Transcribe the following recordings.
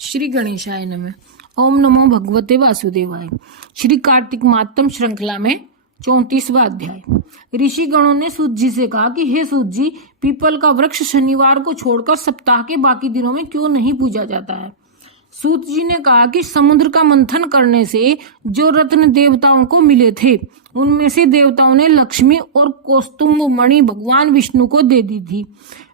श्री गणेशाय नमः। ओम नमो भगवते वासुदेवाय। श्री कार्तिक मातम श्रृंखला में 34वां अध्याय। ऋषि गणों ने सूत जी से कहा कि हे सूत जी, पीपल का वृक्ष शनिवार को छोड़कर सप्ताह के बाकी दिनों में क्यों नहीं पूजा जाता है। सूत जी ने कहा कि समुद्र का मंथन करने से जो रत्न देवताओं को मिले थे उनमें से देवताओं ने लक्ष्मी और कौस्तुभ मणि भगवान विष्णु को दे दी थी।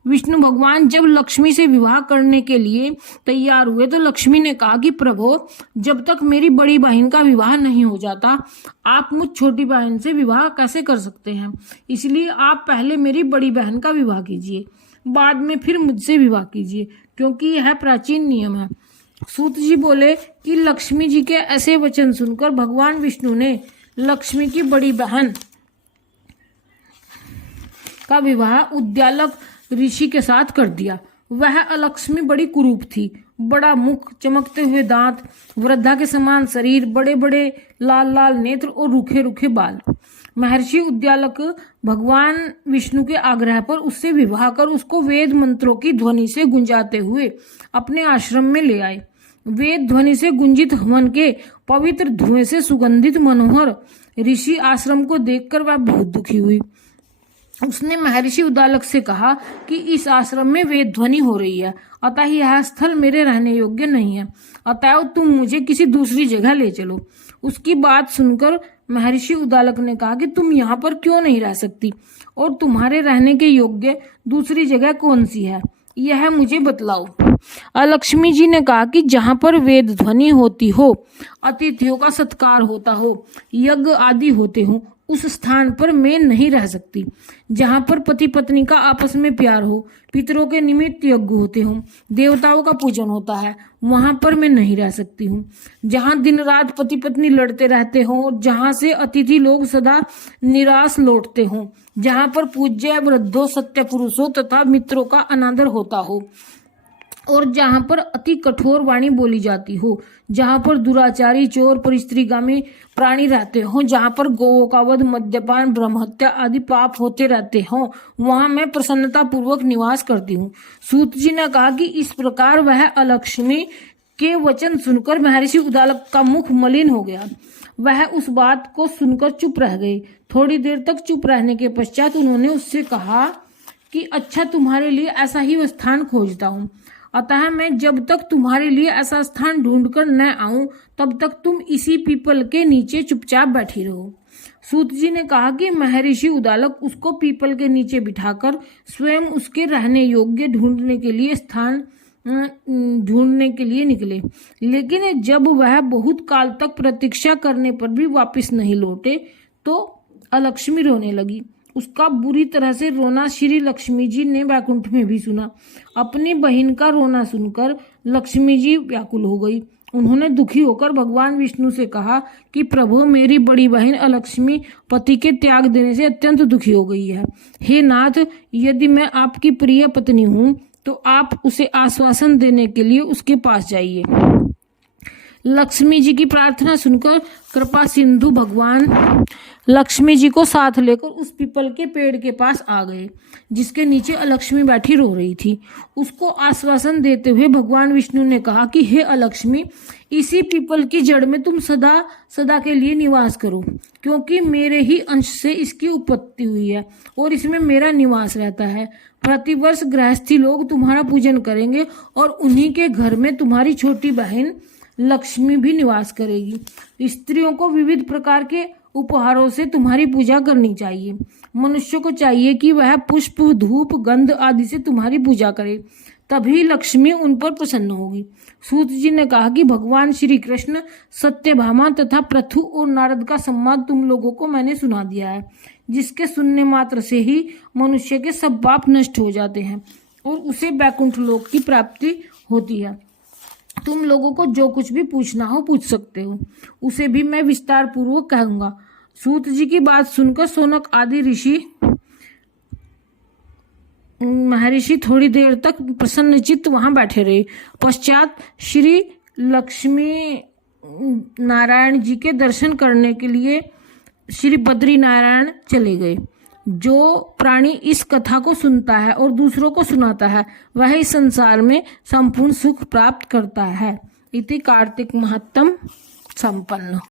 विष्णु भगवान जब लक्ष्मी से विवाह करने के लिए तैयार हुए तो लक्ष्मी ने कहा कि प्रभु, जब तक मेरी बड़ी बहन का विवाह नहीं हो जाता आप मुझ छोटी बहन से विवाह कैसे कर सकते हैं। इसलिए आप पहले मेरी बड़ी बहन का विवाह कीजिए, बाद में फिर मुझसे विवाह कीजिए, क्योंकि यह प्राचीन नियम है। सूत जी बोले कि लक्ष्मी जी के ऐसे वचन सुनकर भगवान विष्णु ने लक्ष्मी की बड़ी बहन का विवाह उद्यालक ऋषि के साथ कर दिया। वह अलक्ष्मी बड़ी कुरूप थी, बड़ा मुख, चमकते हुए दांत, वृद्धा के समान शरीर, बड़े बड़े लाल लाल नेत्र और रूखे रूखे बाल। महर्षि उद्यालक भगवान विष्णु के आग्रह पर उससे विवाह कर उसको वेद मंत्रों की ध्वनि से गुंजाते हुए अपने आश्रम में ले आए। वेद ध्वनि से गुंजित हवन के पवित्र धुएं से सुगंधित मनोहर ऋषि आश्रम को देखकर वह बहुत दुखी हुई। उसने महर्षि उद्दालक से कहा कि इस आश्रम में वेद ध्वनि हो रही है, अतः यह स्थल मेरे रहने योग्य नहीं है, अतः तुम मुझे किसी दूसरी जगह ले चलो। उसकी बात सुनकर महर्षि उद्दालक ने कहा कि तुम यहाँ पर क्यों नहीं रह सकती और तुम्हारे रहने के योग्य दूसरी जगह कौन सी है, यह मुझे बतलाओ। अलक्ष्मी जी ने कहा कि जहाँ पर वेद ध्वनि होती हो, अतिथियों का सत्कार होता हो, यज्ञ आदि होते हो, उस स्थान पर मैं नहीं रह सकती। जहाँ पर पति पत्नी का आपस में प्यार हो, पितरों के निमित्त यज्ञ होते हो, देवताओं का पूजन होता है, वहां पर मैं नहीं रह सकती हूँ। जहाँ दिन रात पति पत्नी लड़ते रहते हो, जहाँ से अतिथि लोग सदा निराश लौटते हो, जहाँ पर पूज्य वृद्धों, सत्य पुरुषों तथा मित्रों का अनादर होता हो, और जहाँ पर अति कठोर वाणी बोली जाती हो, जहाँ पर दुराचारी, चोर, परिस्त्रीगामी प्राणी रहते हो, जहाँ पर गौओं का वध, मद्यपान, ब्रह्महत्या आदि पाप होते रहते हो, वहां मैं प्रसन्नता पूर्वक निवास करती हूँ। सूत जी ने कहा कि इस प्रकार वह अलक्ष्मी के वचन सुनकर महर्षि उद्दालक का मुख मलिन हो गया। वह उस बात को सुनकर चुप रह गए। थोड़ी देर तक चुप रहने के पश्चात उन्होंने उससे कहा कि अच्छा, तुम्हारे लिए ऐसा ही स्थान खोजता हूँ, अतः मैं जब तक तुम्हारे लिए ऐसा स्थान ढूंढकर न आऊं तब तक तुम इसी पीपल के नीचे चुपचाप बैठी रहो। सूत जी ने कहा कि महर्षि उद्दालक उसको पीपल के नीचे बिठाकर स्वयं उसके रहने योग्य ढूंढने के लिए स्थान ढूंढने के लिए निकले। लेकिन जब वह बहुत काल तक प्रतीक्षा करने पर भी वापस नहीं लौटे तो अलक्ष्मी रोने लगी। उसका बुरी तरह से रोना श्री लक्ष्मी जी ने वैकुंठ में भी सुना। अपनी बहन का रोना सुनकर लक्ष्मी जी व्याकुल हो गई। उन्होंने दुखी होकर भगवान विष्णु से कहा कि प्रभु, मेरी बड़ी बहन अलक्ष्मी पति के त्याग देने से अत्यंत दुखी हो गई है। हे नाथ, यदि मैं आपकी प्रिय पत्नी हूँ तो आप उसे आश्वासन देने के लिए उसके पास जाइए। लक्ष्मी जी की प्रार्थना सुनकर कृपा सिंधु भगवान लक्ष्मी जी को साथ लेकर उस पीपल के पेड़ के पास आ गए, जिसके नीचे अलक्ष्मी बैठी रो रही थी। उसको आश्वासन देते हुए भगवान विष्णु ने कहा कि हे अलक्ष्मी, इसी पीपल की जड़ में तुम सदा सदा के लिए निवास करो, क्योंकि मेरे ही अंश से इसकी उत्पत्ति हुई है और इसमें मेरा निवास रहता है। प्रतिवर्ष गृहस्थी लोग तुम्हारा पूजन करेंगे और उन्हीं के घर में तुम्हारी छोटी बहन लक्ष्मी भी निवास करेगी। स्त्रियों को विविध प्रकार के उपहारों से तुम्हारी पूजा करनी चाहिए। मनुष्य को चाहिए कि वह पुष्प, धूप, गंध आदि से तुम्हारी पूजा करे, तभी लक्ष्मी उन पर प्रसन्न होगी। सूत जी ने कहा कि भगवान श्री कृष्ण, सत्यभामा तथा पृथु और नारद का संवाद तुम लोगों को मैंने सुना दिया है, जिसके सुनने मात्र से ही मनुष्य के सब पाप नष्ट हो जाते हैं और उसे वैकुंठ लोक की प्राप्ति होती है। तुम लोगों को जो कुछ भी पूछना हो पूछ सकते हो, उसे भी मैं विस्तार पूर्वक कहूंगा। सूत जी की बात सुनकर सौनक आदि ऋषि महर्षि थोड़ी देर तक प्रसन्नचित्त वहां बैठे रहे। पश्चात श्री लक्ष्मी नारायण जी के दर्शन करने के लिए श्री बद्री नारायण चले गए। जो प्राणी इस कथा को सुनता है और दूसरों को सुनाता है वह इस संसार में संपूर्ण सुख प्राप्त करता है। इति कार्तिक महत्तम संपन्न।